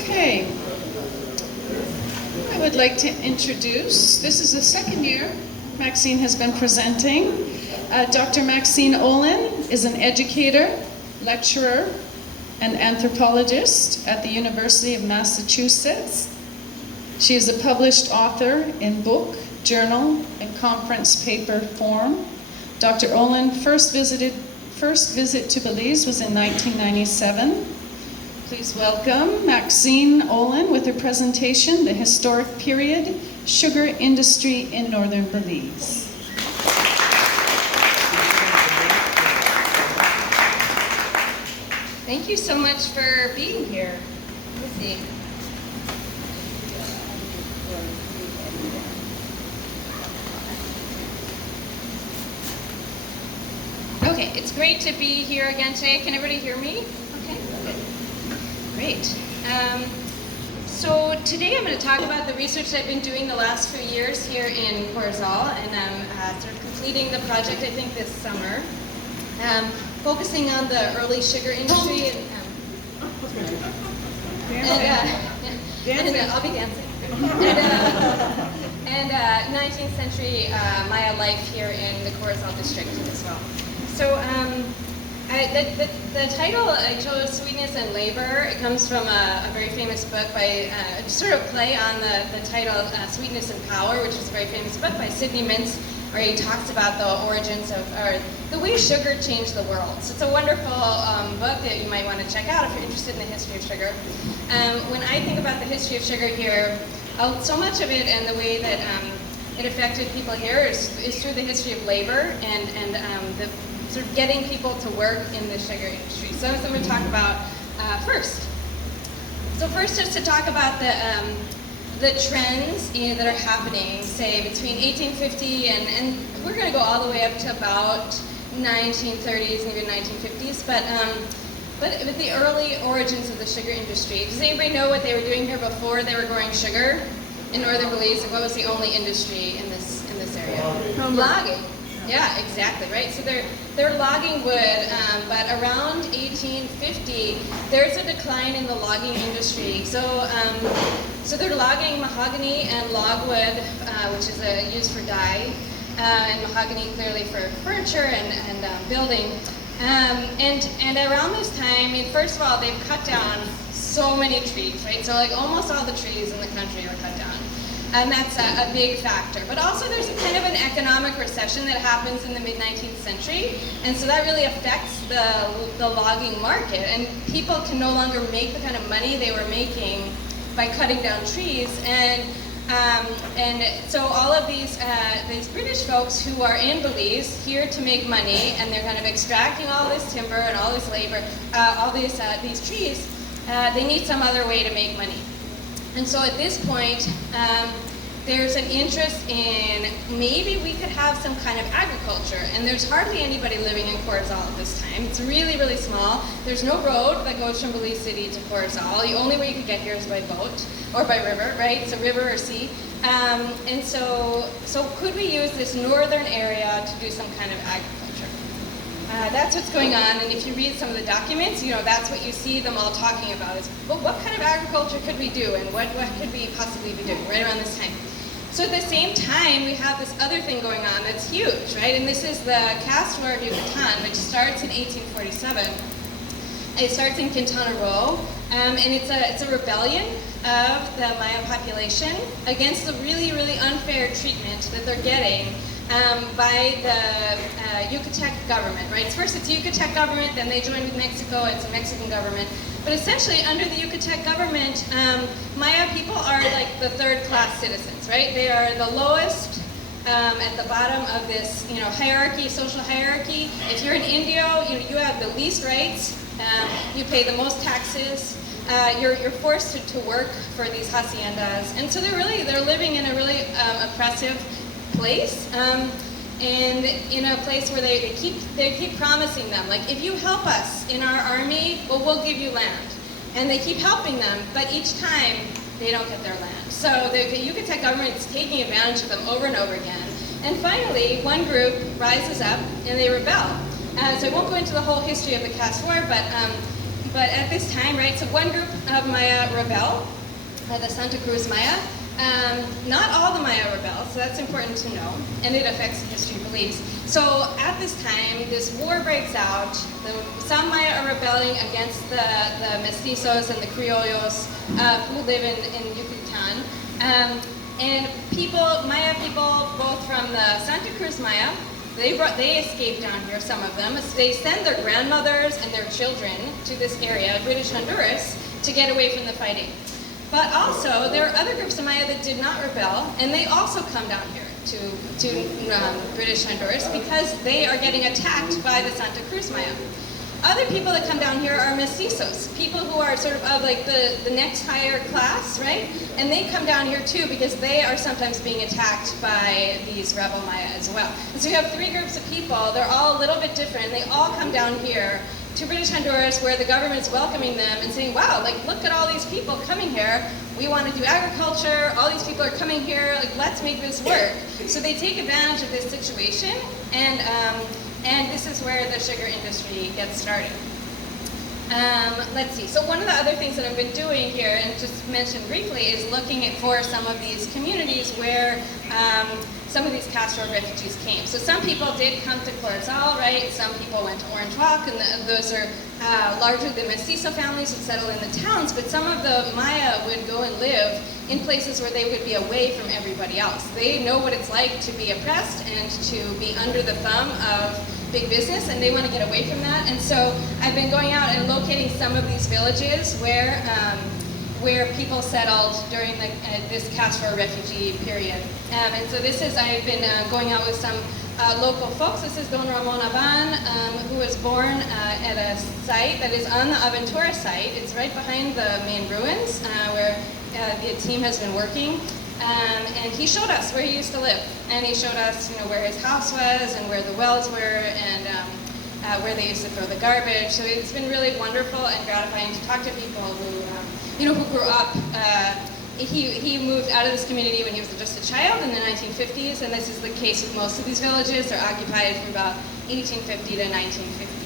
Okay. I would like to introduce, this is the second year Maxine has been presenting. Dr. Maxine Oland is an educator, lecturer, and anthropologist at the University of Massachusetts. She is a published author in book, journal, and conference paper form. Dr. Oland's first visit to Belize was in 1997. Please welcome Maxine Oland with her presentation, The Historic Period, Sugar Industry in Northern Belize. Thank you so much for being here. Let me see. Okay, it's great to be here again today. Can everybody hear me? Okay, good. Great. So today I'm going to talk about the research I've been doing the last few years here in Corozal, and I'm sort of completing the project, I think, this summer. Focusing on the early sugar industry and I'll be dancing. And 19th century Maya life here in the Corozal district as well. So the title I chose, Sweetness and Labor, it comes from a very famous book by, sort of play on the title Sweetness and Power, which is a very famous book by Sidney Mintz, where he talks about the origins of, or the way sugar changed the world. So it's a wonderful book that you might want to check out if you're interested in the history of sugar. When I think about the history of sugar here, so much of it and the way that it affected people here is through the history of labor and the sort of getting people to work in the sugar industry. So that's what I'm going to talk about first. So first, just to talk about the trends that are happening, say, between 1850 and we're going to go all the way up to about 1930s and even 1950s, but with the early origins of the sugar industry. Does anybody know what they were doing here before they were growing sugar in northern Belize? What was the only industry in this area? Logging. Yeah, exactly, right? So they're logging wood, but around 1850, there's a decline in the logging industry. So they're logging mahogany and logwood, which is used for dye, and mahogany clearly for furniture and building. And around this time, I mean, first of all, they've cut down so many trees, right? So like almost all the trees in the country are cut down. And that's a big factor. But also there's a kind of an economic recession that happens in the mid-19th century. And so that really affects the logging market. And people can no longer make the kind of money they were making by cutting down trees. And so all of these British folks who are in Belize here to make money, and they're kind of extracting all this timber and all this labor, all these trees, they need some other way to make money. And so at this point, there's an interest in maybe we could have some kind of agriculture. And there's hardly anybody living in Corozal at this time. It's really, really small. There's no road that goes from Belize City to Corozal. The only way you could get here is by boat or by river, right? So river or sea. And so could we use this northern area to do some kind of agriculture? That's what's going on, and if you read some of the documents, that's what you see them all talking about is, well, what kind of agriculture could we do, and what could we possibly be doing right around this time? So at the same time, we have this other thing going on that's huge, right? And this is the Caste War of Yucatan, which starts in 1847. It starts in Quintana Roo, and it's a rebellion of the Maya population against the really, really unfair treatment that they're getting by the Yucatec government, right? First it's Yucatec government, then they joined with Mexico, it's a Mexican government. But essentially under the Yucatec government, Maya people are like the third-class citizens, right? They are the lowest at the bottom of this, hierarchy, social hierarchy. If you're an Indio, you have the least rights, you pay the most taxes, you're forced to work for these haciendas. And so they're living in a really oppressive place, and in a place where they keep promising them, like, if you help us in our army, well, we'll give you land. And they keep helping them, but each time they don't get their land. So the Yucatec government is taking advantage of them over and over again. And finally, one group rises up and they rebel. So I won't go into the whole history of the caste war, but at this time, right, so one group of Maya rebel, the Santa Cruz Maya. Not all the Maya rebel, so that's important to know, and it affects the history of Belize. So at this time, this war breaks out. Some Maya are rebelling against the mestizos and the criollos who live in Yucatan. And Maya people, both from the Santa Cruz Maya, they escaped down here, some of them. They send their grandmothers and their children to this area, British Honduras, to get away from the fighting. But also, there are other groups of Maya that did not rebel, and they also come down here to British Honduras because they are getting attacked by the Santa Cruz Maya. Other people that come down here are mestizos, people who are sort of like the next higher class, right? And they come down here too because they are sometimes being attacked by these rebel Maya as well. And so you have three groups of people, they're all a little bit different, they all come down here to British Honduras where the government's welcoming them and saying, wow, like look at all these people coming here, we want to do agriculture, all these people are coming here, like let's make this work. So they take advantage of this situation, and this is where the sugar industry gets started. Let's see, so one of the other things that I've been doing here, and just mentioned briefly, is looking for some of these communities where some of these caste war refugees came. So some people did come to Corozal, right? Some people went to Orange Walk, and those are largely the mestizo families would settle in the towns, but some of the Maya would go and live in places where they would be away from everybody else. They know what it's like to be oppressed and to be under the thumb of big business, and they want to get away from that. And so I've been going out and locating some of these villages where people settled during this caste war refugee period. And so I've been going out with some local folks. This is Don Ramon Aban, who was born at a site that is on the Aventura site. It's right behind the main ruins where the team has been working. And he showed us where he used to live. And he showed us where his house was and where the wells were and where they used to throw the garbage. So it's been really wonderful and gratifying to talk to people who grew up. He moved out of this community when he was just a child in the 1950s, and this is the case with most of these villages. They're occupied from about 1850 to 1950.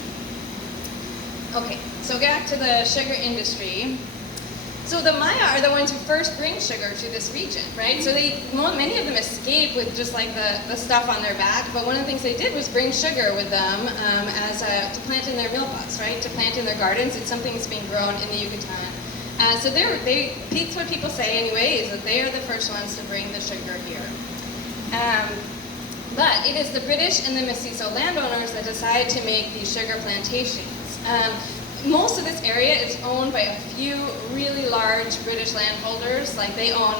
Okay, so back to the sugar industry. So the Maya are the ones who first bring sugar to this region, right? So many of them escape with just like the stuff on their back, but one of the things they did was bring sugar with them to plant in their milpas, right? To plant in their gardens. It's something that's being grown in the Yucatan. So that's what people say anyway, is that they are the first ones to bring the sugar here. But it is the British and the mestizo landowners that decide to make these sugar plantations. Most of this area is owned by a few really large British landholders. Like they own,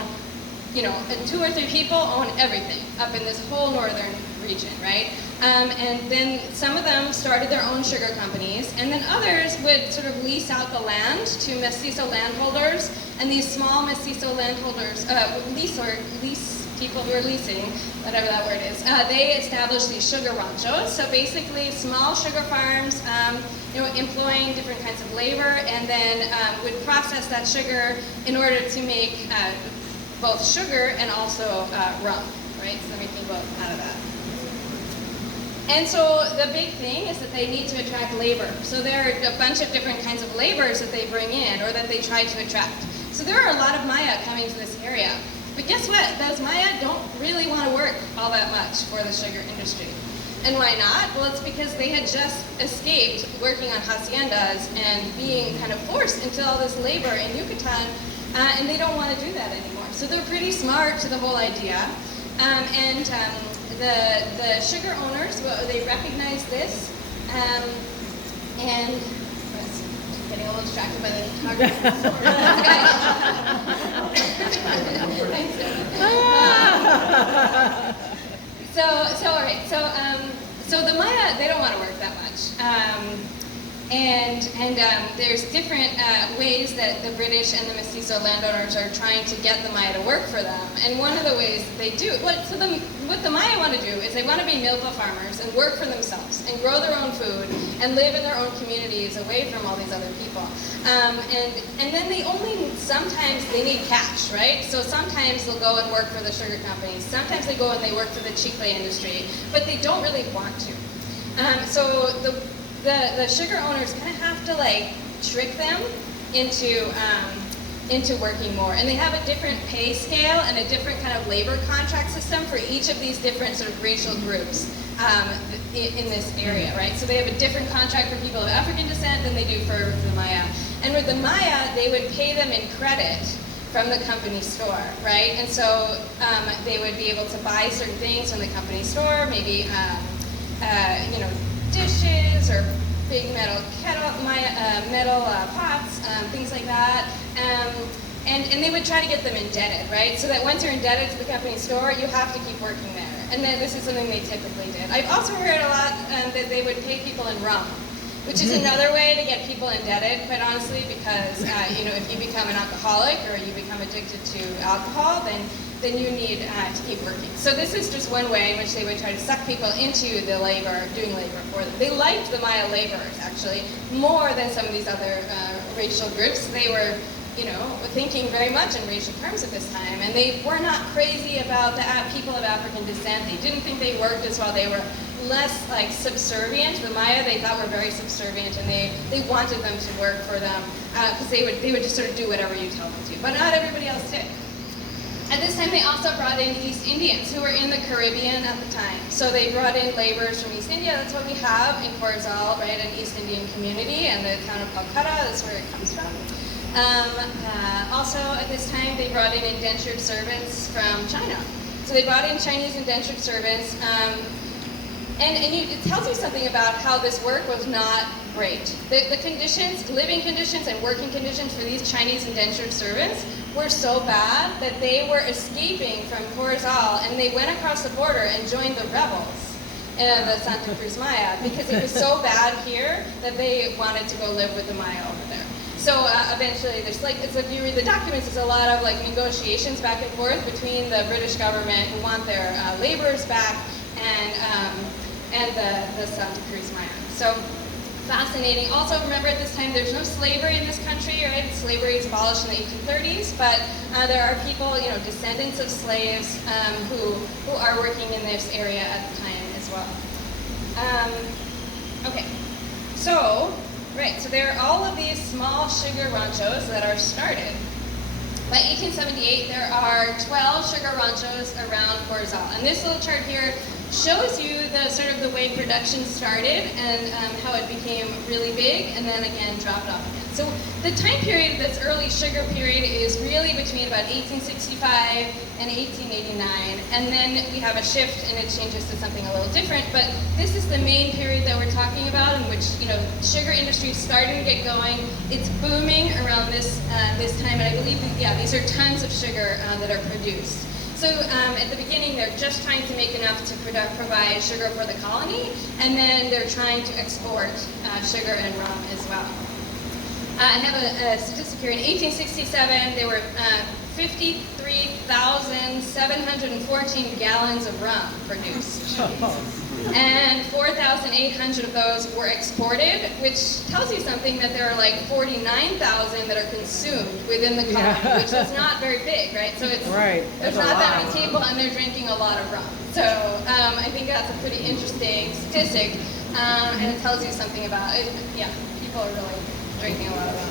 2 or 3 people own everything up in this whole northern region, right? And then some of them started their own sugar companies, and then others would sort of lease out the land to mestizo landholders, and these small mestizo landholders, lease people who are leasing, whatever that word is, they established these sugar ranchos. So basically small sugar farms, employing different kinds of labor, and then would process that sugar in order to make both sugar and also rum, right? So they're making both out of that. And so the big thing is that they need to attract labor. So there are a bunch of different kinds of labors that they bring in or that they try to attract. So there are a lot of Maya coming to this area. But guess what? Those Maya don't really want to work all that much for the sugar industry. And why not? Well, it's because they had just escaped working on haciendas and being kind of forced into all this labor in Yucatan, and they don't want to do that anymore. So they're pretty smart to the whole idea. The sugar owners, they recognize this, and getting a little distracted by the photography. So the Maya, they don't want to work that much. There's different ways that the British and the mestizo landowners are trying to get the Maya to work for them. And one of the ways they do, what the Maya want to do is they want to be milpa farmers and work for themselves and grow their own food and live in their own communities away from all these other people. And then sometimes they need cash, right? So sometimes they'll go and work for the sugar companies. Sometimes they go and they work for the chicle industry, but they don't really want to. So the sugar owners kind of have to like trick them into working more, and they have a different pay scale and a different kind of labor contract system for each of these different sort of racial groups in this area, right? So they have a different contract for people of African descent than they do for the Maya. And with the Maya, they would pay them in credit from the company store, right? And so they would be able to buy certain things from the company store, maybe dishes or big metal pots, things like that. And they would try to get them indebted, right? So that once you're indebted to the company store, you have to keep working there. And then this is something they typically did. I've also heard a lot that they would pay people in rum, which is another way to get people indebted, quite honestly, because if you become an alcoholic or you become addicted to alcohol, then you need to keep working. So this is just one way in which they would try to suck people into the labor, doing labor for them. They liked the Maya laborers, actually, more than some of these other racial groups. They were thinking very much in racial terms at this time, and they were not crazy about the people of African descent. They didn't think they worked as well. They were less like subservient. The Maya they thought were very subservient, and they wanted them to work for them because they would just sort of do whatever you tell them to. But not everybody else did. At this time, they also brought in East Indians who were in the Caribbean at the time. So they brought in laborers from East India. That's what we have in Corozal, right, an East Indian community, and the town of Calcutta, that's where it comes from. Also, at this time, they brought in indentured servants from China. So they brought in Chinese indentured servants, it tells you something about how this work was not great. The conditions, living conditions and working conditions for these Chinese indentured servants were so bad that they were escaping from Corozal, and they went across the border and joined the rebels in the Santa Cruz Maya because it was so bad here that they wanted to go live with the Maya over there. So eventually, if you read the documents, there's a lot of like negotiations back and forth between the British government who want their laborers back and the Santa Cruz Maya. So fascinating. Also, remember at this time there's no slavery in this country, right? Slavery is abolished in the 1830s, but there are people, descendants of slaves who are working in this area at the time as well. Okay, so there are all of these small sugar ranchos that are started. By 1878, there are 12 sugar ranchos around Corozal. And this little chart here shows you the sort of the way production started and how it became really big and then again dropped off again. So the time period, this early sugar period, is really between about 1865 and 1889. And then we have a shift and it changes to something a little different. But this is the main period that we're talking about in which sugar industry is starting to get going. It's booming around this time, and I believe these are tons of sugar that are produced. So at the beginning, they're just trying to make enough to provide sugar for the colony, and then they're trying to export sugar and rum as well. I have a statistic here. In 1867, there were 53,714 gallons of rum produced. And 4,800 of those were exported, which tells you something that there are like 49,000 that are consumed within the colony, which is not very big, right? So it's there's not that many people, and they're drinking a lot of rum. So I think that's a pretty interesting statistic, and it tells you something about it. Yeah, people are really drinking a lot of rum.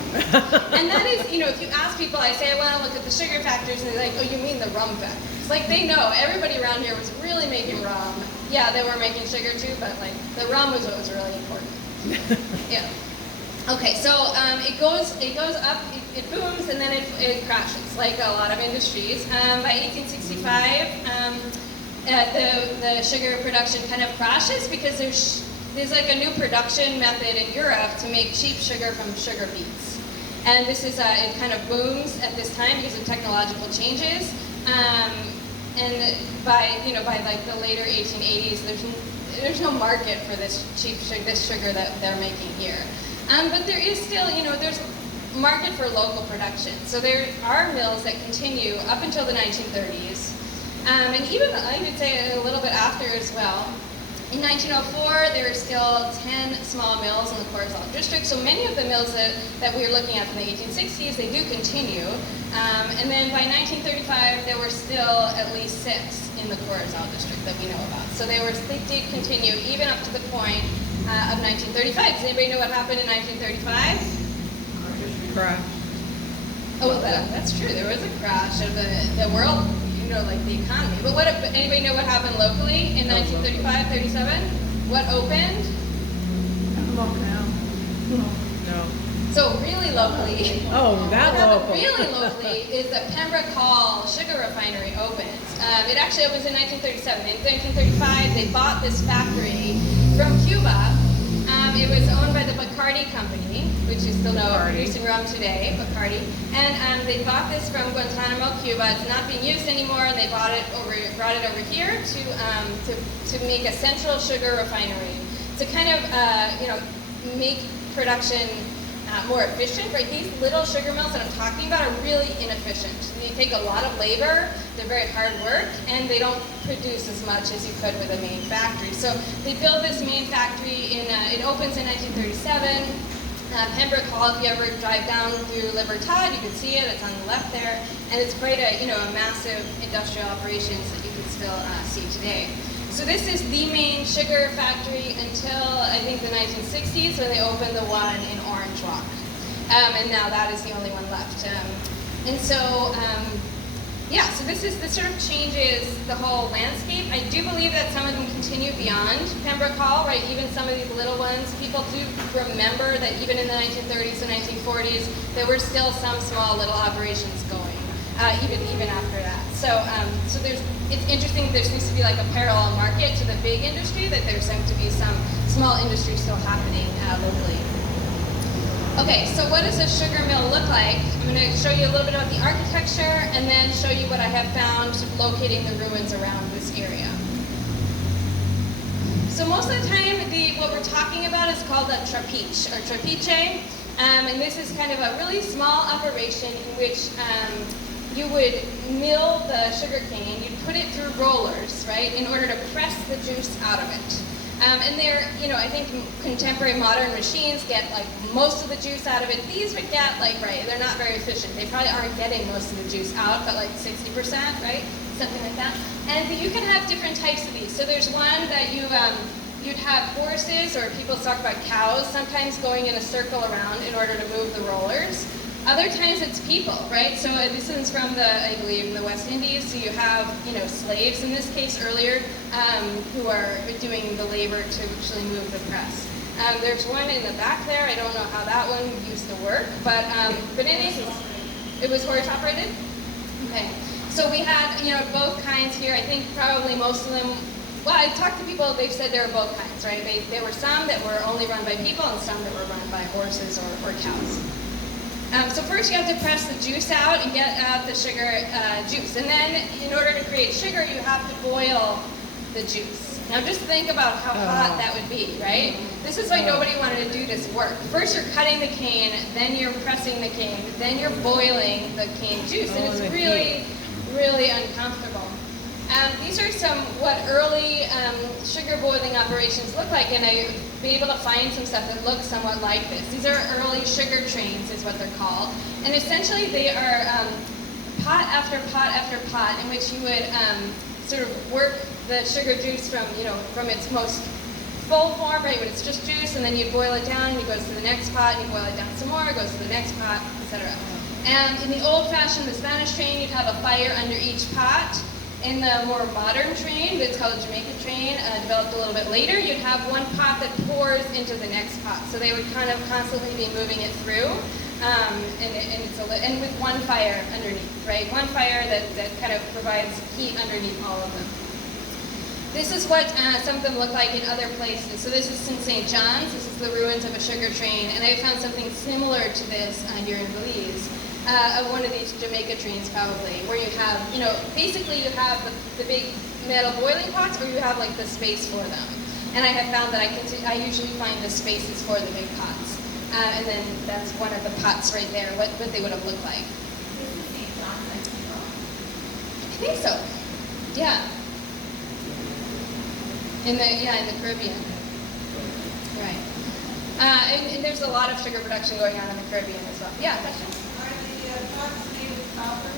And that is, if you ask people, I say, I want to look at the sugar factors, and they're like, oh, you mean the rum factors? Like, they know, everybody around here was really making rum. Yeah, they were making sugar too, but like, the rum was what was really important. Yeah. Okay, so it goes up, it booms, and then it crashes, like a lot of industries. By 1865, the sugar production kind of crashes because there's like a new production method in Europe to make cheap sugar from sugar beets. And this is, it kind of booms at this time because of technological changes. And by like the later 1880s, there's no market for this cheap sugar that they're making here. But there is still, there's market for local production. So there are mills that continue up until the 1930s. And even, I would say, a little bit after as well. In 1904, there are still 10 small mills in the Corozal district. So many of the mills that we were looking at from the 1860s, they do continue. And then by 1935, there were still at least 6 in in the Corozal district that we know about. So they did continue even up to the point of 1935. Does anybody know what happened in 1935? Crash. Oh, that's true. There was a crash of the world, like the economy. But anybody know what happened locally in 1935, 37? What opened? No. So really locally. Oh, that local. Really locally is the Pembroke Hall sugar refinery opens. It actually opens in 1937. In 1935, they bought this factory from Cuba. It was owned by the Bacardi company, which you still know producing rum today, Bacardi. And they bought this from Guantanamo, Cuba. It's not being used anymore, and they brought it over here to make a central sugar refinery to kind of make production more efficient, right? These little sugar mills that I'm talking about are really inefficient. They take a lot of labor, they're very hard work, and they don't produce as much as you could with a main factory. So they build this main factory it opens in 1937. Pembroke Hall, if you ever drive down through Libertad, you can see it, it's on the left there, and it's quite a massive industrial operations that you can still see today. So this is the main sugar factory until, I think, the 1960s when they opened the one in Orange Rock. And now that is the only one left. So this sort of changes the whole landscape. I do believe that some of them continue beyond Pembroke Hall, right? Even some of these little ones, people do remember that even in the 1930s and 1940s, there were still some small little operations going, even after that. So it's interesting, there seems to be like a parallel market to the big industry, that there seems to be some small industry still happening locally. Okay, so what does a sugar mill look like? I'm going to show you a little bit about the architecture and then show you what I have found locating the ruins around this area. So most of the time, what we're talking about is called a trapiche, or trapiche, and this is kind of a really small operation in which you would mill the sugar cane, you'd put it through rollers, right, in order to press the juice out of it. And I think contemporary modern machines get like most of the juice out of it. These would get they're not very efficient. They probably aren't getting most of the juice out, but like 60%, right? Something like that. And you can have different types of these. So there's one that you'd have horses, or people talk about cows, sometimes going in a circle around in order to move the rollers. Other times it's people, right? So this is from I believe, the West Indies. So you have, slaves in this case earlier, who are doing the labor to actually move the press. There's one in the back there. I don't know how that one used to work, but in any case, it was horse operated. Okay. So we had, both kinds here. I think probably most of them. Well, I talked to people. They've said there were both kinds, right? There were some that were only run by people, and some that were run by horses or cows. So first you have to press the juice out and get out the sugar juice. And then in order to create sugar, you have to boil the juice. Now just think about how hot that would be, right? This is why nobody wanted to do this work. First you're cutting the cane, then you're pressing the cane, then you're boiling the cane juice. And it's really, really uncomfortable. These are some early sugar boiling operations look like, and I've been able to find some stuff that looks somewhat like this. These are early sugar trains, is what they're called, and essentially they are pot after pot after pot in which you would sort of work the sugar juice from its most full form, right, when it's just juice, and then you boil it down, and it goes to the next pot, and you boil it down some more, it goes to the next pot, etc. And in the old-fashioned, the Spanish train, you'd have a fire under each pot. In the more modern train, it's called a Jamaican train, developed a little bit later, you'd have one pot that pours into the next pot. So they would kind of constantly be moving it through, and with one fire underneath, right? One fire that kind of provides heat underneath all of them. This is what some of them look like in other places. So this is in St. John's. This is the ruins of a sugar train, and I found something similar to this here in Belize. One of these Jamaica trains probably, where you have, basically you have the big metal boiling pots, or you have like the space for them. And I have found that I usually find the spaces for the big pots. And then that's one of the pots right there, what they would have looked like. I think so. Yeah. In the Caribbean. Right. And there's a lot of sugar production going on in the Caribbean as well. Yeah, question? Pots made of copper?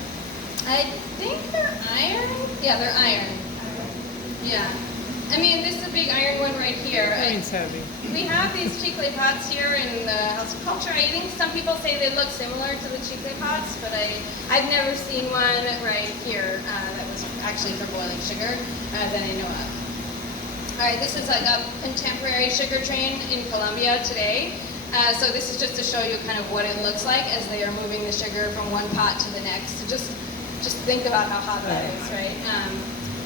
I think they're iron. Yeah, they're iron. Yeah. I mean, this is a big iron one right here. Mine's heavy. We have these chicle pots here in the House of Culture. I think some people say they look similar to the chicle pots, but I've never seen one right here that was actually for boiling sugar that I know of. All right, this is like a contemporary sugar train in Colombia today. So this is just to show you kind of what it looks like as they are moving the sugar from one pot to the next. So just think about how hot that is, right?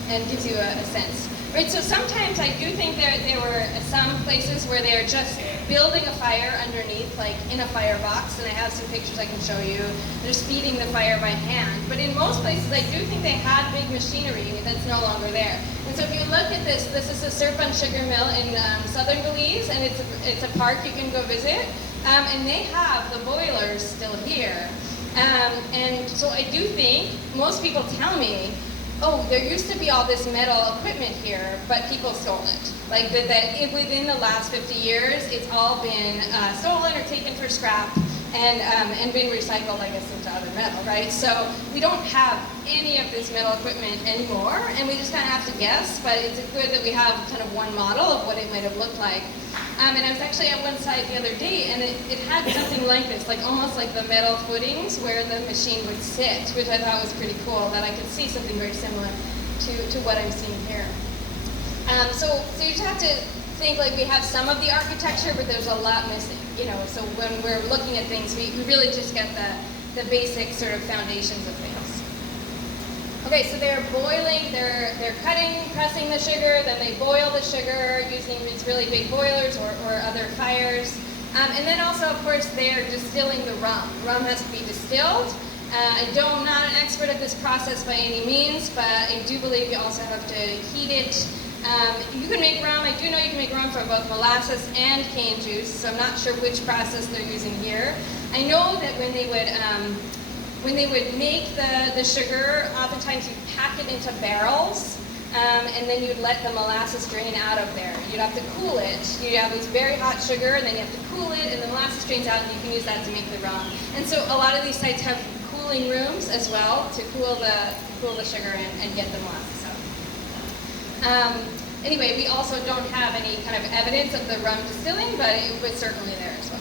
And gives you a sense. Right, so sometimes I do think there were some places where they're just building a fire underneath, like in a firebox, and I have some pictures I can show you. They're just feeding the fire by hand. But in most places, I do think they had big machinery that's no longer there. And so if you look at this is a Serpent sugar mill in southern Belize, and it's a park you can go visit. And they have the boilers still here. And so I do think, most people tell me, oh, there used to be all this metal equipment here, but people stole it. Like that within the last 50 years, it's all been stolen or taken for scrap and been recycled, I guess, into other metal, right? So we don't have any of this metal equipment anymore, and we just kind of have to guess, but it's good that we have kind of one model of what it might have looked like. And I was actually at one site the other day, and it had something like this, like almost like the metal footings where the machine would sit, which I thought was pretty cool, that I could see something very similar to what I'm seeing here. So you just have to think like we have some of the architecture, but there's a lot missing, you know. So when we're looking at things, we really just get the basic sort of foundations of things. Okay, so they're boiling, they're cutting, pressing the sugar, then they boil the sugar using these really big boilers or other fires. And then also, of course, they're distilling the rum. Rum has to be distilled. I'm not an expert at this process by any means, but I do believe you also have to heat it. You can make rum. I do know you can make rum from both molasses and cane juice, so I'm not sure which process they're using here. I know that when they would make the sugar, oftentimes you'd pack it into barrels, and then you'd let the molasses drain out of there. You'd have to cool it. You'd have this very hot sugar, and then you have to cool it, and the molasses drains out, and you can use that to make the rum. And so a lot of these sites have cooling rooms as well to cool the sugar and get the molasses out. Anyway, we also don't have any kind of evidence of the rum distilling, but it was certainly there as well.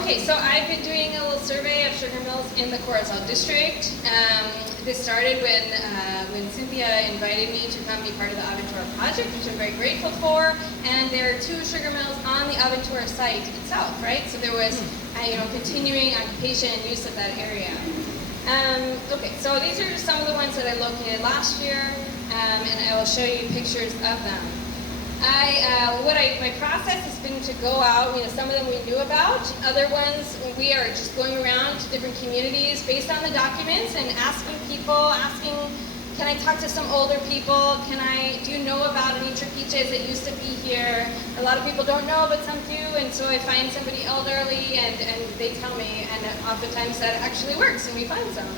Okay, so I've been doing a little survey of sugar mills in the Corozal district. This started when Cynthia invited me to come be part of the Aventura project, which I'm very grateful for. And there are 2 sugar mills on the Aventura site itself, right? So there was continuing occupation and use of that area. Okay, so these are just some of the ones that I located last year, and I will show you pictures of them. My process has been to go out, some of them we knew about, other ones we are just going around to different communities based on the documents and asking people, can I talk to some older people? Do you know about any trapiches that used to be here? A lot of people don't know, but some do, and so I find somebody elderly and they tell me, and oftentimes that actually works and we find some.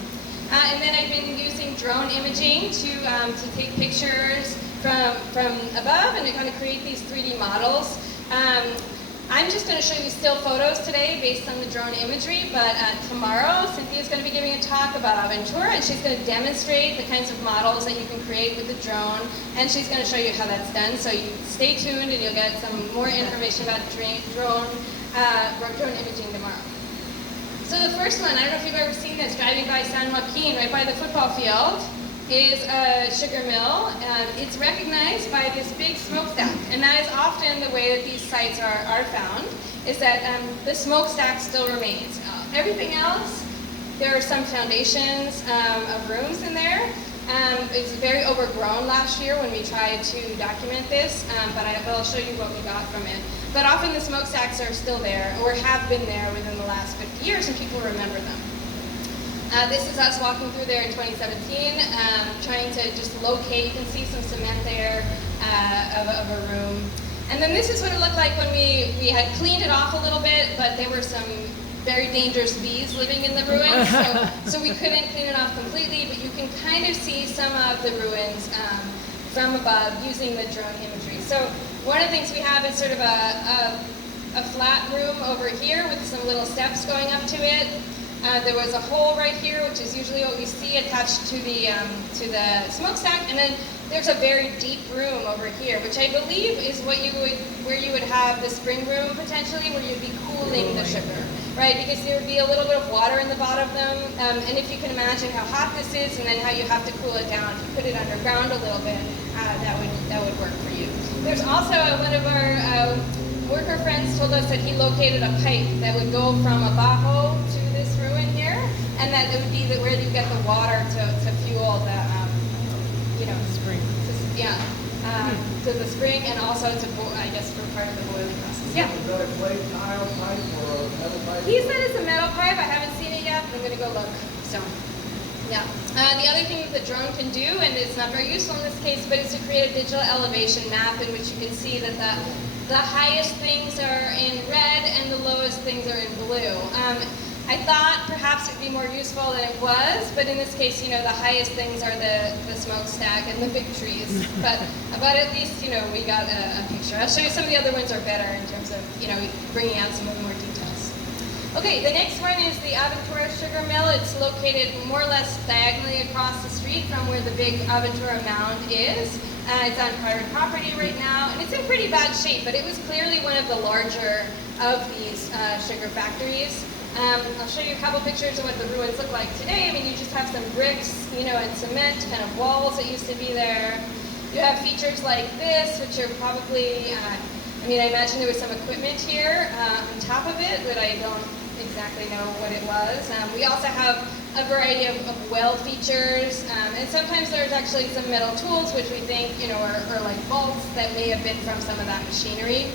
And then I've been using drone imaging to take pictures from above and to kind of create these 3D models. I'm just going to show you still photos today based on the drone imagery, but tomorrow Cynthia's going to be giving a talk about Aventura, and she's going to demonstrate the kinds of models that you can create with the drone, and she's going to show you how that's done. So you stay tuned and you'll get some more information about drone imaging tomorrow. So the first one, I don't know if you've ever seen this, driving by San Joaquin, right by the football field, is a sugar mill. It's recognized by this big smokestack, and that is often the way that these sites are found, is that the smokestack still remains. Everything else, there are some foundations of rooms in there. It's very overgrown last year when we tried to document this, but I'll show you what we got from it. But often the smokestacks are still there, or have been there within the last 50 years, and people remember them. This is us walking through there in 2017, trying to just locate. You can see some cement there of a room. And then this is what it looked like when we had cleaned it off a little bit, but there were some very dangerous bees living in the ruins, so we couldn't clean it off completely, but you can kind of see some of the ruins from above using the drone imagery. So one of the things we have is sort of a flat room over here with some little steps going up to it. There was a hole right here, which is usually what we see attached to the smokestack, and then there's a very deep room over here, which I believe is where you would have the spring room potentially, where you'd be cooling the sugar, right? Because there would be a little bit of water in the bottom of them, and if you can imagine how hot this is, and then how you have to cool it down, if you put it underground a little bit, that would work for you. There's also one of our worker friends told us that he located a pipe that would go from a bajo to this ruin here, and that it would be where you get the water to fuel the, Spring. to the spring, and also to, I guess, for part of the boiling process. Yeah. Is that a clay tile pipe or a metal pipe? He said it's a metal pipe. I haven't seen it yet, but I'm going to go look. So, yeah. The other thing that the drone can do, and it's not very useful in this case, but is to create a digital elevation map in which you can see that the highest things are in red and the lowest things are in blue. I thought perhaps it would be more useful than it was, but in this case, the highest things are the smokestack and the big trees. But at least, we got a picture. I'll show you some of the other ones are better in terms of, bringing out some of the more details. Okay, the next one is the Aventura Sugar Mill. It's located more or less diagonally across the street from where the big Aventura Mound is. It's on private property right now, and it's in pretty bad shape, but it was clearly one of the larger of these sugar factories. I'll show you a couple pictures of what the ruins look like today. I mean, you just have some bricks, and cement kind of walls that used to be there. You have features like this, which are probably, I imagine there was some equipment here on top of it, but I don't exactly know what it was. We also have a variety of well features, and sometimes there's actually some metal tools, which we think, are like bolts that may have been from some of that machinery.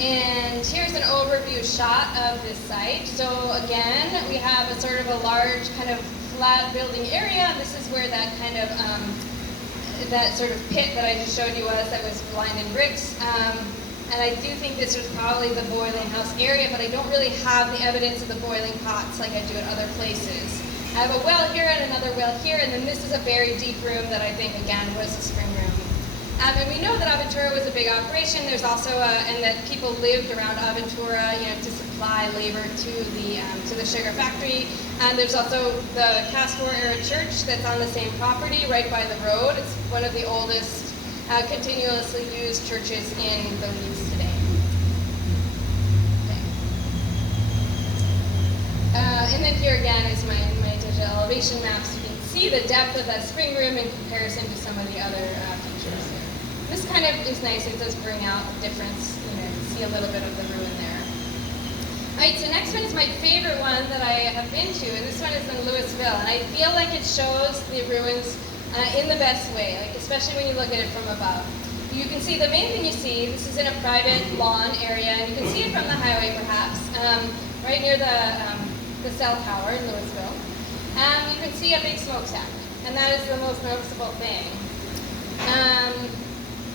And here's an overview shot of this site. So again, we have a sort of a large kind of flat building area. This is where that kind of, that sort of pit that I just showed you that was lined in bricks. And I do think this was probably the boiling house area, but I don't really have the evidence of the boiling pots like I do at other places. I have a well here and another well here, and then this is a very deep room that I think, again, was a spring room. And we know that Aventura was a big operation. There's also, and that people lived around Aventura, to supply labor to the sugar factory. And there's also the Cast War era church that's on the same property, right by the road. It's one of the oldest continuously used churches in Belize today. Okay. And then here again is my digital elevation maps. You can see the depth of that spring room in comparison to some of the other features here. This kind of is nice. It does bring out the difference. You can see a little bit of the ruin there. All right, so next one is my favorite one that I have been to, and this one is in Louisville. And I feel like it shows the ruins in the best way, like especially when you look at it from above. You can see the main thing you see. This is in a private lawn area, and you can see it from the highway, perhaps, right near the cell tower in Louisville. You can see a big smokestack, and that is the most noticeable thing.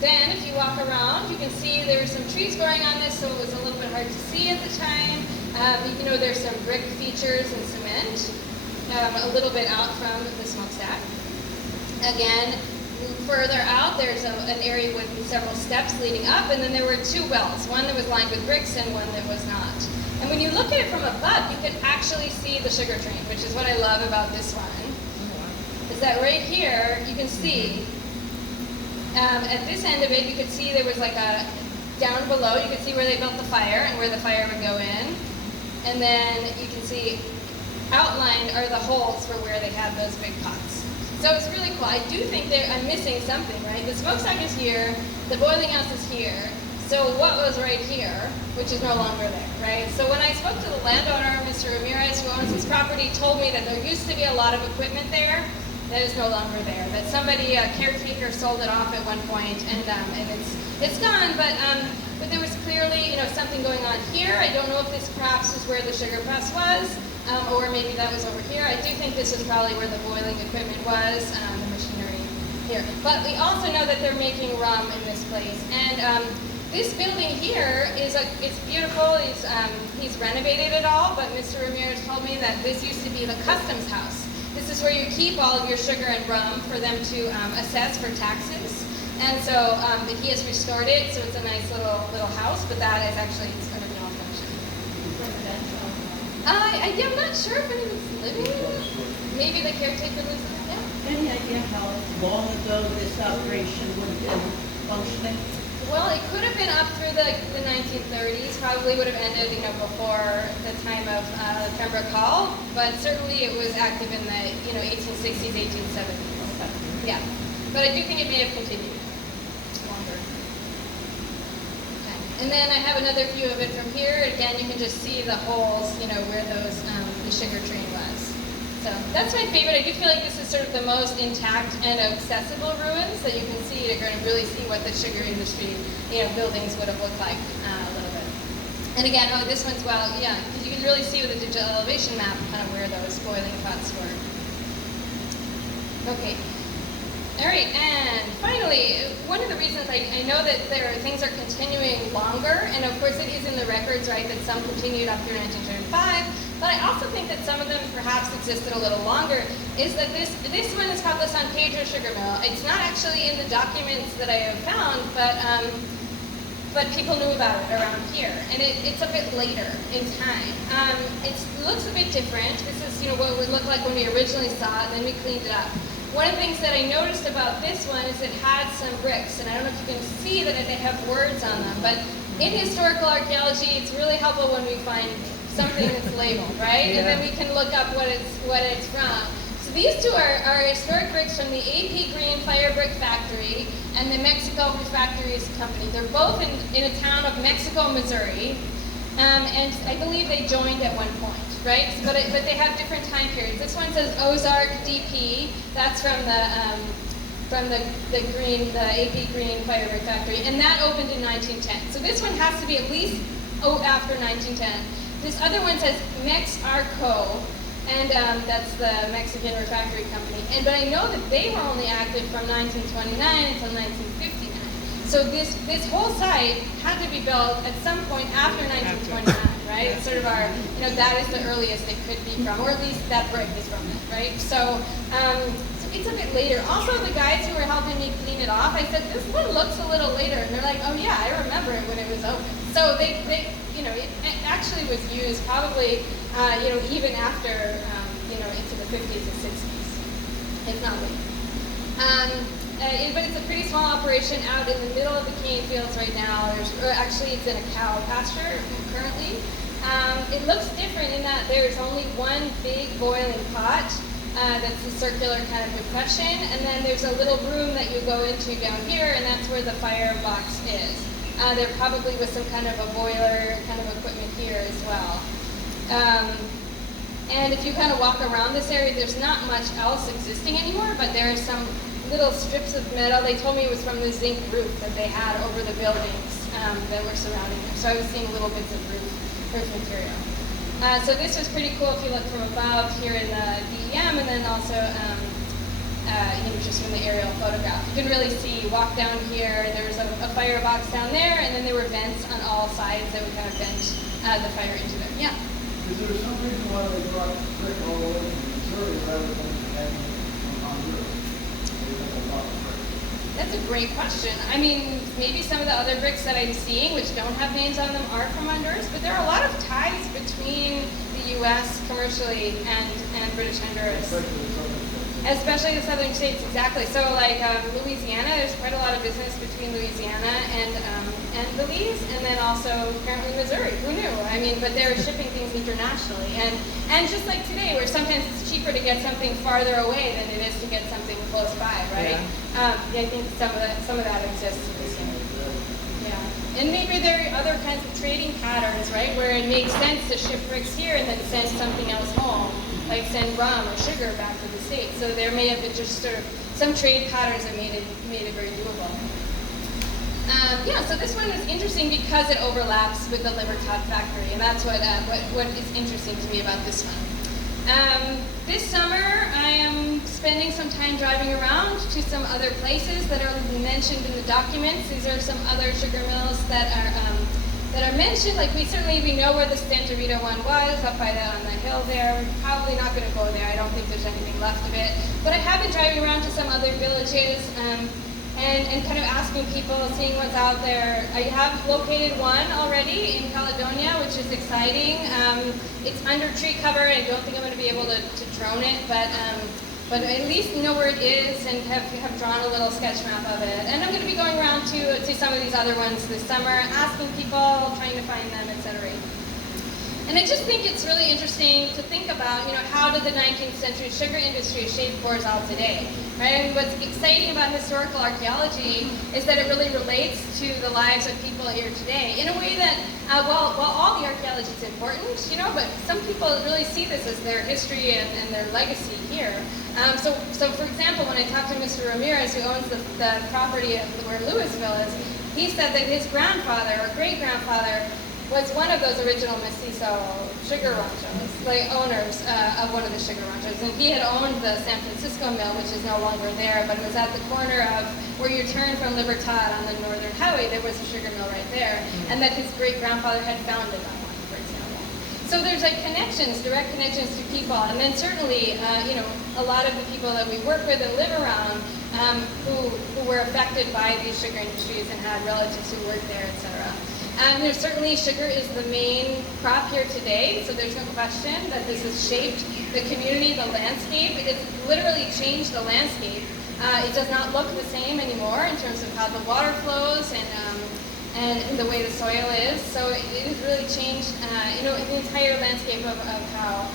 Then, if you walk around, you can see there were some trees growing on this, so it was a little bit hard to see at the time. There's some brick features and cement, a little bit out from the smokestack. Again, further out, there's an area with several steps leading up, and then there were two wells, one that was lined with bricks and one that was not. And when you look at it from above, you can actually see the sugar train, which is what I love about this one, is that right here, you can see, at this end of it, you could see there was like a, down below, you could see where they built the fire and where the fire would go in. And then you can see outlined are the holes for where they had those big pots. So it's really cool. I do think I'm missing something, right? The smokestack is here, the boiling house is here. So what was right here, which is no longer there, right? So when I spoke to the landowner, Mr. Ramirez, who owns this property, told me that there used to be a lot of equipment there that is no longer there. That somebody, a caretaker, sold it off at one point, and it's gone. But there was clearly, something going on here. I don't know if this perhaps was where the sugar press was, or maybe that was over here. I do think this is probably where the boiling equipment was, the machinery here. But we also know that they're making rum in this place, and this building here it's beautiful. He's renovated it all, but Mr. Ramirez told me that this used to be the customs house. This is where you keep all of your sugar and rum for them to assess for taxes. And so he has restored it, so it's a nice little house, but that is actually its original function. I'm not sure if anyone's living in it. Maybe the caretaker lives in it, yeah. Any idea how long ago this operation would have been functioning? Well, it could have been up through the 1930s. Probably would have ended, before the time of Pembroke Hall. But certainly it was active in the 1860s, 1870s. Yeah, but I do think it may have continued longer. Okay. And then I have another view of it from here. Again, you can just see the holes, where those the sugar train was. So that's my favorite. I do feel like this is sort of the most intact and accessible ruins that you can see. You're going to really see what the sugar industry, buildings would have looked like a little bit. And again, this one's because you can really see with the digital elevation map kind of where those boiling pots were. Okay. All right, and finally, one of the reasons I know that things are continuing longer, and of course it is in the records, right, that some continued up through 1935, but I also think that some of them perhaps existed a little longer, is that this one is called the San Pedro Sugar Mill. It's not actually in the documents that I have found, but people knew about it around here, and it's a bit later in time. It looks a bit different. This is what it would look like when we originally saw it, and then we cleaned it up. One of the things that I noticed about this one is it had some bricks, and I don't know if you can see that they have words on them, but in historical archaeology, it's really helpful when we find something that's labeled, right? Yeah. And then we can look up what it's from. So these two are historic bricks from the AP Green Fire Brick Factory and the Mexico Refractories Company. They're both in a town of Mexico, Missouri, and I believe they joined at one point. Right, but they have different time periods. This one says Ozark DP. That's from the AP Green Fire Brick Factory, and that opened in 1910. So this one has to be at least after 1910. This other one says Mex Arco, and that's the Mexican Refractory Company. But I know that they were only active from 1929 until 1959. So this whole site had to be built at some point after 1929. Right? It's sort of our, that is the earliest it could be from, or at least that brick is from it, right? So it's a bit later. Also, the guys who were helping me clean it off, I said, this one looks a little later. And they're like, oh yeah, I remember it when it was open. So it actually was used probably, even after, into the 50s and 60s, if not later. But it's a pretty small operation out in the middle of the cane fields right now. Actually, it's in a cow pasture currently. It looks different in that there's only one big boiling pot that's a circular kind of depression, and then there's a little room that you go into down here, and that's where the firebox is. There probably was some kind of a boiler kind of equipment here as well. And if you kind of walk around this area, there's not much else existing anymore, but there are some little strips of metal. They told me it was from the zinc roof that they had over the buildings that were surrounding them. So I was seeing little bits of roof material. So this was pretty cool if you look from above here in the DEM, and then also just from the aerial photograph. You can really see, walk down here, there was a firebox down there, and then there were vents on all sides that would kind of vent the fire into them. Yeah? Is there some reason why they brought brick all the way from Missouri rather than having it from Honduras? That's a great question. I mean, maybe some of the other bricks that I'm seeing, which don't have names on them, are from Honduras, but there are a lot of ties between the U.S. commercially and British Honduras. Especially the southern states, exactly. So like Louisiana, there's quite a lot of business between Louisiana and Belize, and then also apparently Missouri. Who knew? I mean, but they're shipping things internationally. And just like today, where sometimes it's cheaper to get something farther away than it is to get something close by, right? Yeah. I think some of that exists in this area. Yeah. And maybe there are other kinds of trading patterns, right, where it makes sense to ship bricks here and then send something else home, like send rum or sugar back to the States. So there may have been just sort of some trade patterns that made it very doable. So this one is interesting because it overlaps with the Libertad factory, and that's what is interesting to me about this one. This summer, I am spending some time driving around to some other places that are mentioned in the documents. These are some other sugar mills that are mentioned. Like we know where the Santa Rita one was, up by on the hill there. We're probably not going to go there. I don't think there's anything left of it. But I have been driving around to some other villages and kind of asking people, seeing what's out there. I have located one already in Caledonia, which is exciting. It's under tree cover. I don't think I'm going to be able to drone it, but but at least know where it is and have drawn a little sketch map of it. And I'm going to be going around to some of these other ones this summer, asking people, trying to find them, etc. And I just think it's really interesting to think about, how did the 19th century sugar industry shape Corozal today, right? And what's exciting about historical archaeology is that it really relates to the lives of people here today in a way that, while all the archaeology is important, but some people really see this as their history and their legacy here. So for example, when I talked to Mr. Ramirez, who owns the property where Louisville is, he said that his grandfather or great-grandfather was one of those original mestizo sugar ranchos, like owners of one of the sugar ranchos. And he had owned the San Francisco mill, which is no longer there, but it was at the corner of where you turn from Libertad on the northern highway. There was a sugar mill right there, and that his great-grandfather had founded that one, for example. So there's like connections, direct connections to people, and then certainly, a lot of the people that we work with and live around who were affected by these sugar industries and had relatives who worked there, etc. Certainly sugar is the main crop here today, so there's no question that this has shaped the community, the landscape. It's literally changed the landscape. It does not look the same anymore in terms of how the water flows and the way the soil is. So it has really changed the entire landscape of how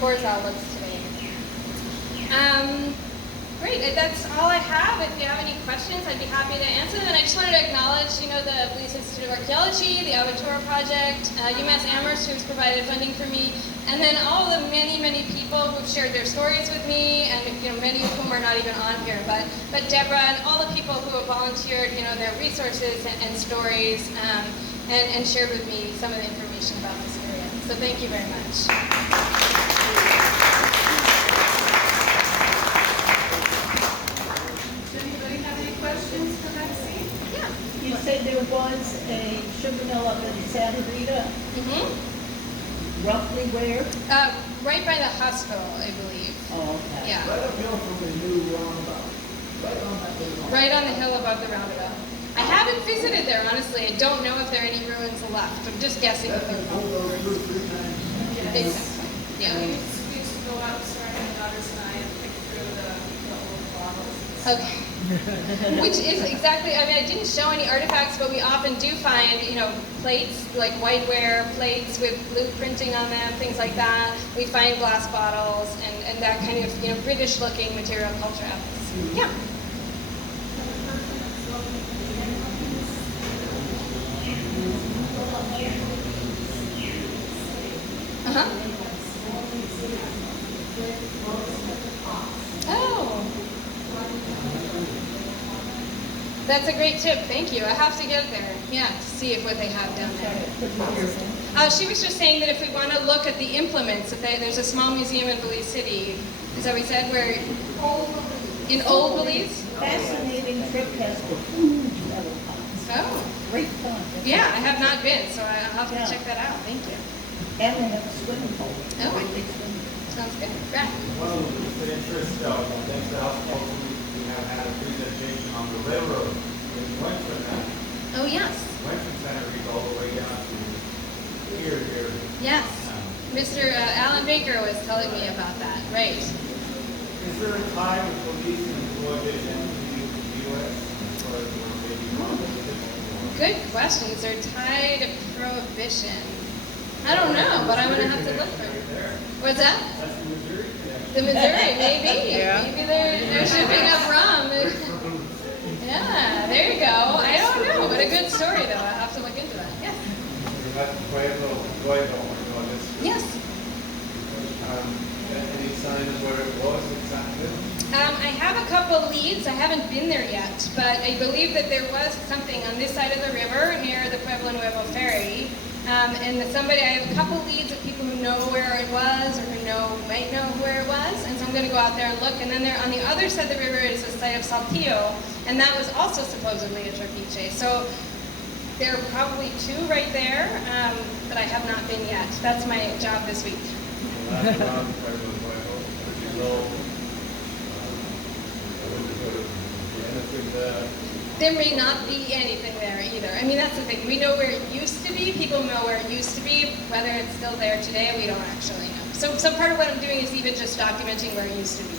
Corozal looks today. Great, that's all I have. If you have any questions, I'd be happy to answer them. And I just wanted to acknowledge, the Belize Institute of Archaeology, the Aventura Project, UMass-Amherst, who's provided funding for me, and then all the many, many people who've shared their stories with me, and many of whom are not even on here, but Deborah and all the people who have volunteered, their resources and stories, and shared with me some of the information about this area. So thank you very much. Questions for Maxine? Yeah. You said there was a sugar mill up in Santa Rita, roughly where? Right by the hospital, I believe. Oh, okay. Yeah. Right uphill from the new roundabout. Right on that little. Right on the hill above the roundabout. I haven't visited there, honestly. I don't know if there are any ruins left. I'm just guessing. That's been pulled over 2 or 3 times. Exactly. Yeah. We used to go out, sorry, my daughters and I, and pick through the old bottles. Okay. Which is exactly, I didn't show any artifacts, but we often do find, plates, like whiteware, plates with blue printing on them, things like that. We find glass bottles and that kind of, British-looking material culture evidence. Yeah. Uh-huh. Oh. That's a great tip. Thank you. I have to get there. Yeah, to see what they have down there. She was just saying that if we want to look at the implements, that there's a small museum in Belize City. Is that what we said? Where in Old Belize? Fascinating trip has the huge metal pots. Oh. Great fun. Yeah, I have not been, so I'll have to Yeah. check that out. Thank you. And they have a swimming pool. Oh. Great big swimming pool. Sounds good. Right. One of the interest, thanks to House Culture, we have had a presentation on the railroad in Wentworth. Oh, yes. Wentworth Center reads all the way down to here. Yes. Mr. Alan Baker was telling me about that. Right. Is there a tie with police and prohibition to the U.S. as far as where they do? Good question. Is there tied to prohibition? I don't know, but I'm going to have to look for it. What's that? That's the Missouri connection. The Missouri, maybe. Maybe they're shipping up rum. Yeah, there you go. I don't know, but a good story, though. I'll have to look into that. Yeah. That's Pueblo, Yes. any sign of where it was exactly? I have a couple leads. I haven't been there yet, but I believe that there was something on this side of the river near the Pueblo Nuevo ferry. And I have a couple leads of people who know where it was or who might know where it was. And so I'm going to go out there and look. And then there on the other side of the river is a site of Saltillo, and that was also supposedly a trapiche. So there are probably 2 right there, but I have not been yet. That's my job this week. Last round, Pueblo Nuevo, would you go, anything there? There may not be anything there either. I mean, that's the thing. We know where it used to be. People know where it used to be. Whether it's still there today, we don't actually know. So part of what I'm doing is even just documenting where it used to be.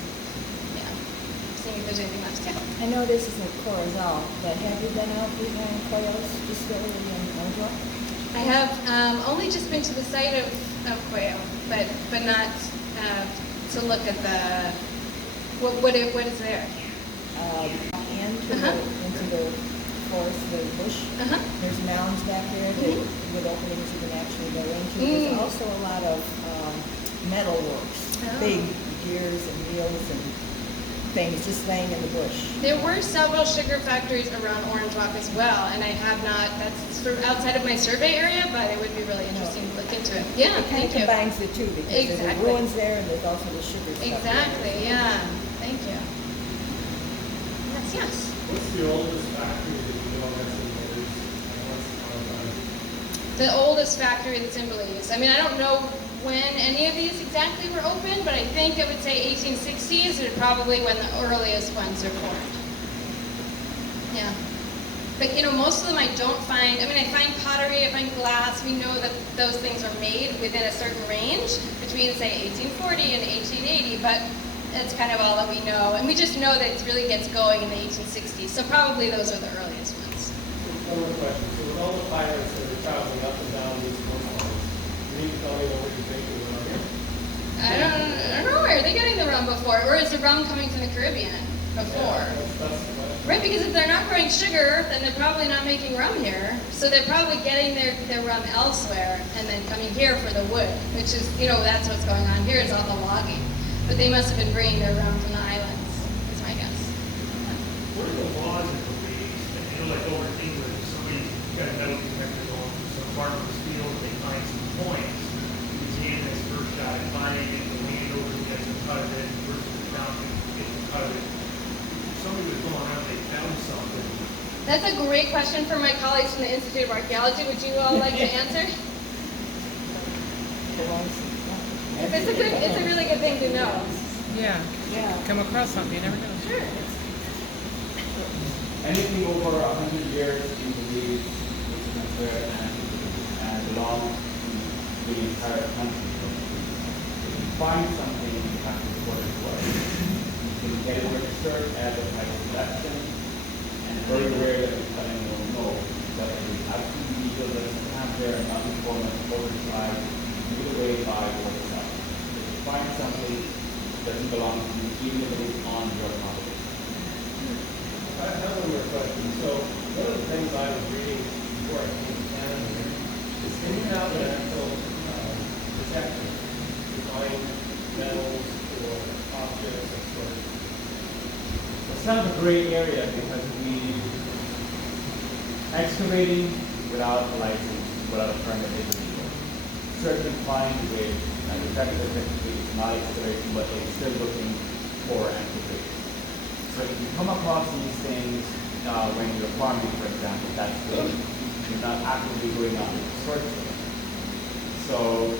I know this isn't Corozal, but have you been out behind Quayle's distillery in Oland? I have only just been to the site of Quail, but not to look at the what is there. Into the forest, the bush. There's mounds back there that, with openings you can actually go into. There's also a lot of metal works, big gears and wheels and things just laying in the bush. There were several sugar factories around Orange Walk as well, and I have not, that's sort of outside of my survey area, but it would be really interesting to look into it. Yeah, It kind of thank you. combines the two because there's the Exactly. ruins there and there's also the sugar stuff. Exactly, yeah. Thank you. Yes, yes. What's the oldest factory that you know that's in Belize? And what's the The oldest factory that's in Belize. I mean, I don't know when any of these exactly were opened, but I think I would say 1860s are probably when the earliest ones are formed. Yeah. But you know, most of them I don't find, I mean, I find pottery, I find glass, we know that those things are made within a certain range between say 1840 and 1880, but that's kind of all that we know. And we just know that it really gets going in the 1860s, so probably those are the earliest ones. One more question. So with all the pirates that are traveling up and down these coastlines, you need to tell me where you think they were here? I don't know, where are they getting the rum before? Or is the rum coming from the Caribbean before? Yeah, that's the question. Right, because if they're not growing sugar, then they're probably not making rum here. So they're probably getting their rum elsewhere and then coming here for the wood, which is, you know, that's what's going on here is all the logging. But they must have been bringing their rum from the islands, is my guess. What are the laws in Belize? You know, like over in England, if somebody's got a metal detector going through some farmer's field, they find some coins. The museum has first shot at finding it, the landowner gets a cut of it, the person in town gets a cut of it. If somebody was going around, they found something. That's a great question for my colleagues from the Institute of Archaeology. Would you all like to answer? It's a really good thing to know. Yeah. Yeah. Come across something, you never know. Sure. Anything over 100 years in Belize is considered and belongs to the entire country. If you find something, you have to report it to us. You can get it registered as a type of collection, and very rare that we tell anyone no, but it is absolutely legal that it's not there and not informed as overtried either way by or itself. If you find something that doesn't belong to you, even if it is on your property. I have one more question. So one of the things I was reading before I came to Canada here is can you have an actual detector to find metals or objects of sort of? It's kind of a gray area because we excavating without a license, without a permit is illegal. Certain find with a detector technically is not excavation, but it's still looking for activity. So if you come across these things when you're farming, for example, that's good. You're not actively going out to search for them. So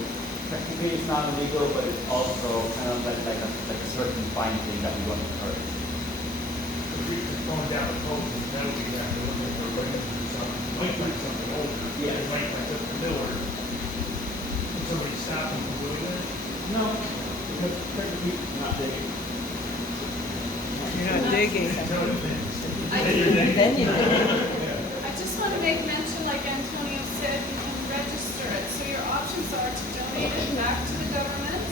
technically it's not illegal, but it's also kind of like a certain fine thing that we want to encourage. If we were going down the coast, metal detector, looking for a way to do something, might find something older. Yes. It might find something newer. Would somebody stop them from doing that? No, because technically you're not digging. You're not digging. Then you I just want to make mention, like Antonio said, you can register it. So your options are to donate it back to the government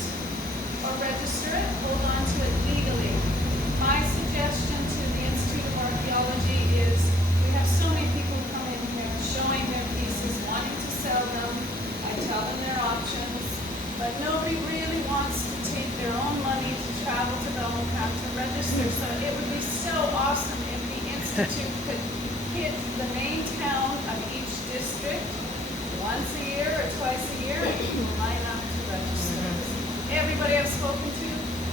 or register it, hold on to it legally. My suggestion to the Institute of Archaeology is we have so many people coming here showing their pieces, wanting to sell them. I tell them their options, but nobody really wants to take their own money to travel to them and have to register. So it would be so awesome if the Institute could hit the main town of each district once a year or twice a year and people line up to register. Everybody I've spoken to,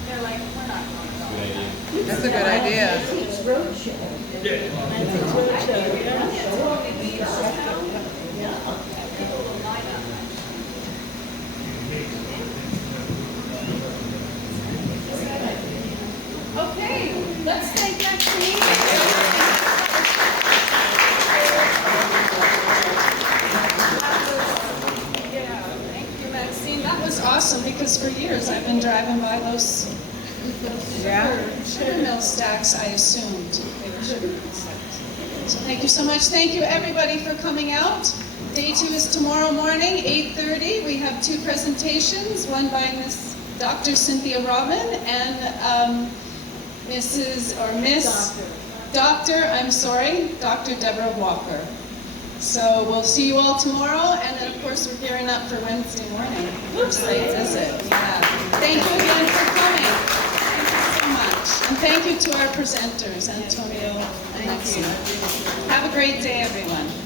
they're like, we're not going to go. That's a good idea. Antiques Roadshow. Antiques Roadshow, yeah. People will line up. Okay, let's thank Maxine. Thank you, Maxine. That was awesome because for years I've been driving by those Yeah. Sugar mill stacks, I assumed. They were sugar mill stacks. So thank you so much. Thank you everybody for coming out. Day 2 is tomorrow morning, 8:30. We have 2 presentations, one by Miss Dr. Cynthia Robin and Mrs. or Miss Dr. Dr. Deborah Walker. So we'll see you all tomorrow, and then of course we're gearing up for Wednesday morning. Oops, late visit. Yeah. Thank you again for coming. Thank you so much. And thank you to our presenters, Antonio and Maxine. Have a great day, everyone.